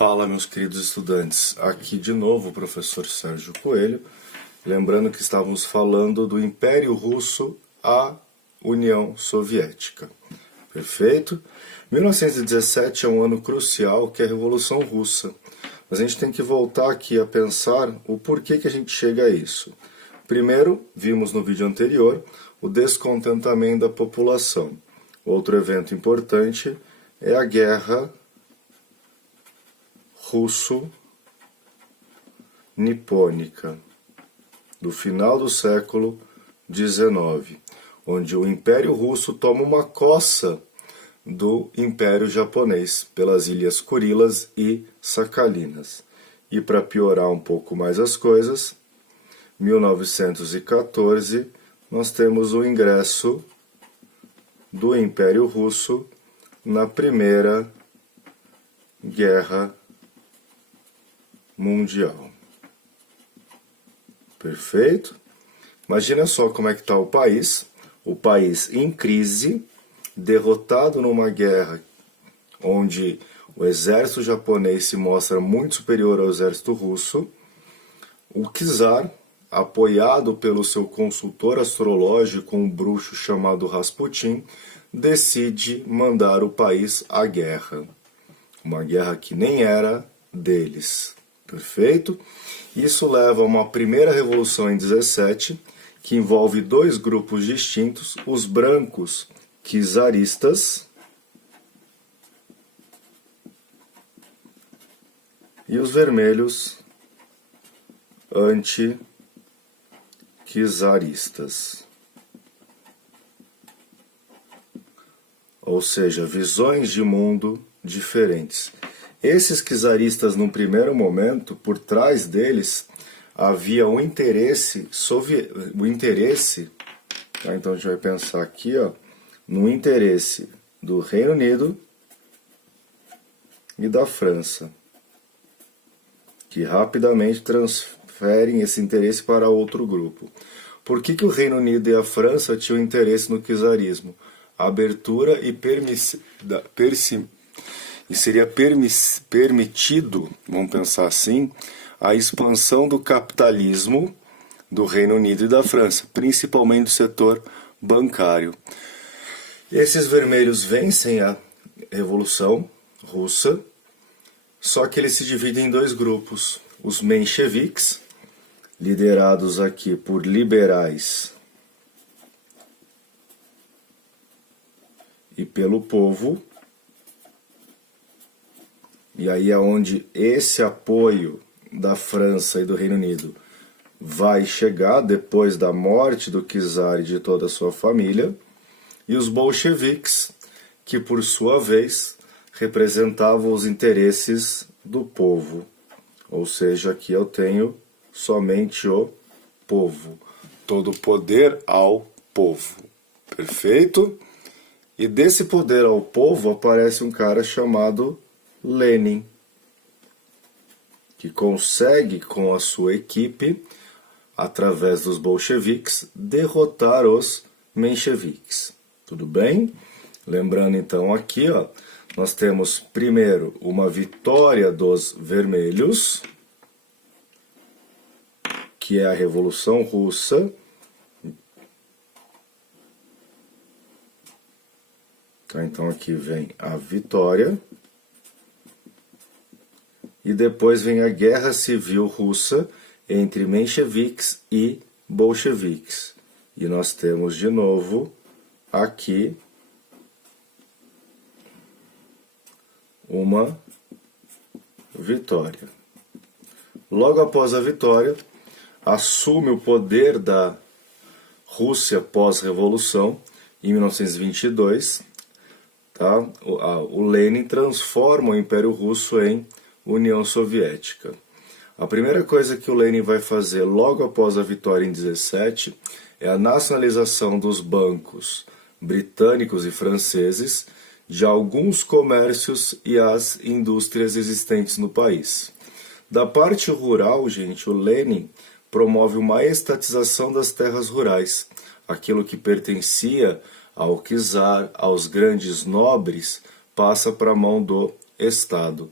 Fala, meus queridos estudantes, aqui de novo o professor Sérgio Coelho, lembrando que estávamos falando do Império Russo à União Soviética. Perfeito? 1917 é um ano crucial, que é a Revolução Russa. Mas a gente tem que voltar aqui a pensar o porquê que a gente chega a isso. Primeiro, vimos no vídeo anterior o descontentamento da população. Outro evento importante é a Guerra Russo-Nipônica, do final do século XIX, onde o Império Russo toma uma coça do Império Japonês pelas Ilhas Kurilas e Sakhalinas. E para piorar um pouco mais as coisas, 1914, nós temos o ingresso do Império Russo na Primeira Guerra Mundial. Perfeito? Imagina só como é que está o país em crise, derrotado numa guerra onde o exército japonês se mostra muito superior ao exército russo. O czar, apoiado pelo seu consultor astrológico, um bruxo chamado Rasputin, decide mandar o país à guerra. Uma guerra que nem era deles. Perfeito? Isso leva a uma primeira revolução em 17, que envolve dois grupos distintos, os brancos czaristas e os vermelhos anti-czaristas. Ou seja, visões de mundo diferentes. Esses czaristas, num primeiro momento, por trás deles, havia um interesse tá? Então a gente vai pensar aqui, no interesse do Reino Unido e da França, que rapidamente transferem esse interesse para outro grupo. Por que o Reino Unido e a França tinham interesse no czarismo? Abertura e seria permitido, vamos pensar assim, a expansão do capitalismo do Reino Unido e da França, principalmente do setor bancário. Esses vermelhos vencem a Revolução Russa, só que eles se dividem em dois grupos. Os mencheviques, liderados aqui por liberais e pelo povo. E aí é onde esse apoio da França e do Reino Unido vai chegar depois da morte do czar e de toda a sua família. E os bolcheviques, que por sua vez representavam os interesses do povo. Ou seja, aqui eu tenho somente o povo. Todo poder ao povo. Perfeito? E desse poder ao povo aparece um cara chamado Lenin, que consegue com a sua equipe, através dos bolcheviques, derrotar os mencheviques. Tudo bem? Lembrando então aqui, nós temos primeiro uma vitória dos vermelhos, que é a Revolução Russa. Tá, então aqui vem a vitória. E depois vem a Guerra Civil Russa entre mencheviques e bolcheviques. E nós temos de novo aqui uma vitória. Logo após a vitória, assume o poder da Rússia pós-revolução, em 1922, tá? O Lenin transforma o Império Russo em União Soviética. A primeira coisa que o Lenin vai fazer logo após a vitória em 17 é a nacionalização dos bancos britânicos e franceses, de alguns comércios e as indústrias existentes no país. Da parte rural, gente, o Lenin promove uma estatização das terras rurais. Aquilo que pertencia ao czar, aos grandes nobres, passa para a mão do Estado.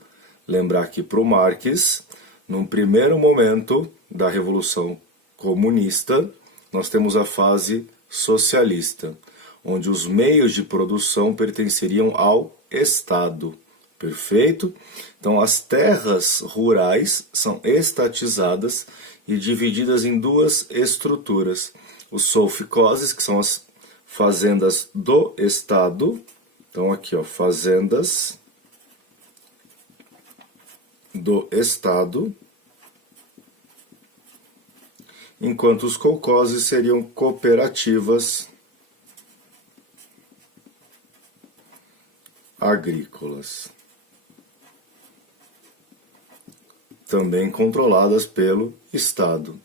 lembrar que para o Marx, num primeiro momento da Revolução Comunista, nós temos a fase socialista, onde os meios de produção pertenceriam ao Estado. Perfeito? Então, as terras rurais são estatizadas e divididas em duas estruturas. Os sovkhozes, que são as fazendas do Estado. Então, aqui, ó, fazendas do Estado. Enquanto os kolkhozes seriam cooperativas agrícolas, também controladas pelo Estado.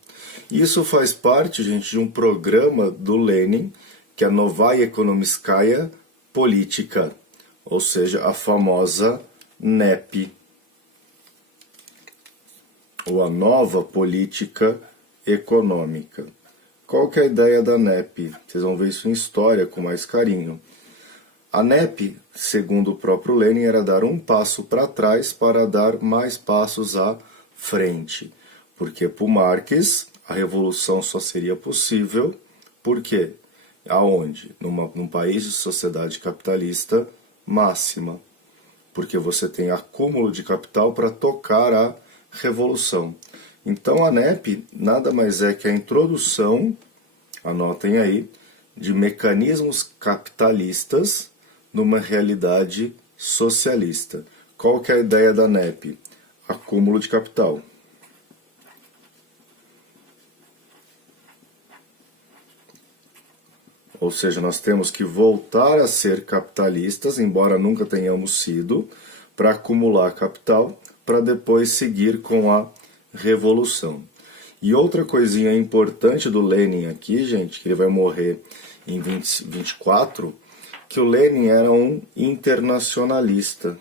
Isso faz parte, gente, de um programa do Lenin, que é a Novaya Ekonomiskaya Politika, ou seja, a famosa NEP, ou a nova política econômica. Qual que é a ideia da NEP? Vocês vão ver isso em história com mais carinho. A NEP, segundo o próprio Lenin, era dar um passo para trás para dar mais passos à frente. Porque para o Marx, a revolução só seria possível, por quê? Aonde? Num país de sociedade capitalista máxima. Porque você tem acúmulo de capital para tocar a revolução. Então a NEP nada mais é que a introdução, anotem aí, de mecanismos capitalistas numa realidade socialista. Qual que é a ideia da NEP? Acúmulo de capital. Ou seja, nós temos que voltar a ser capitalistas, embora nunca tenhamos sido, para acumular capital, para depois seguir com a revolução. E outra coisinha importante do Lenin aqui, gente, que ele vai morrer em 24, que o Lenin era um internacionalista.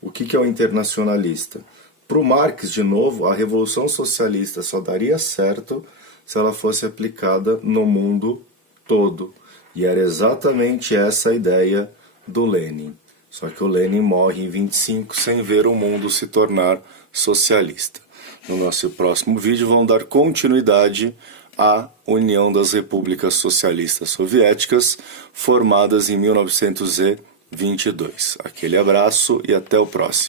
O que é um internacionalista? Para o Marx, de novo, a Revolução Socialista só daria certo se ela fosse aplicada no mundo todo. E era exatamente essa a ideia do Lenin. Só que o Lenin morre em 25 sem ver o mundo se tornar socialista. No nosso próximo vídeo vamos dar continuidade à União das Repúblicas Socialistas Soviéticas, formadas em 1922. Aquele abraço e até o próximo.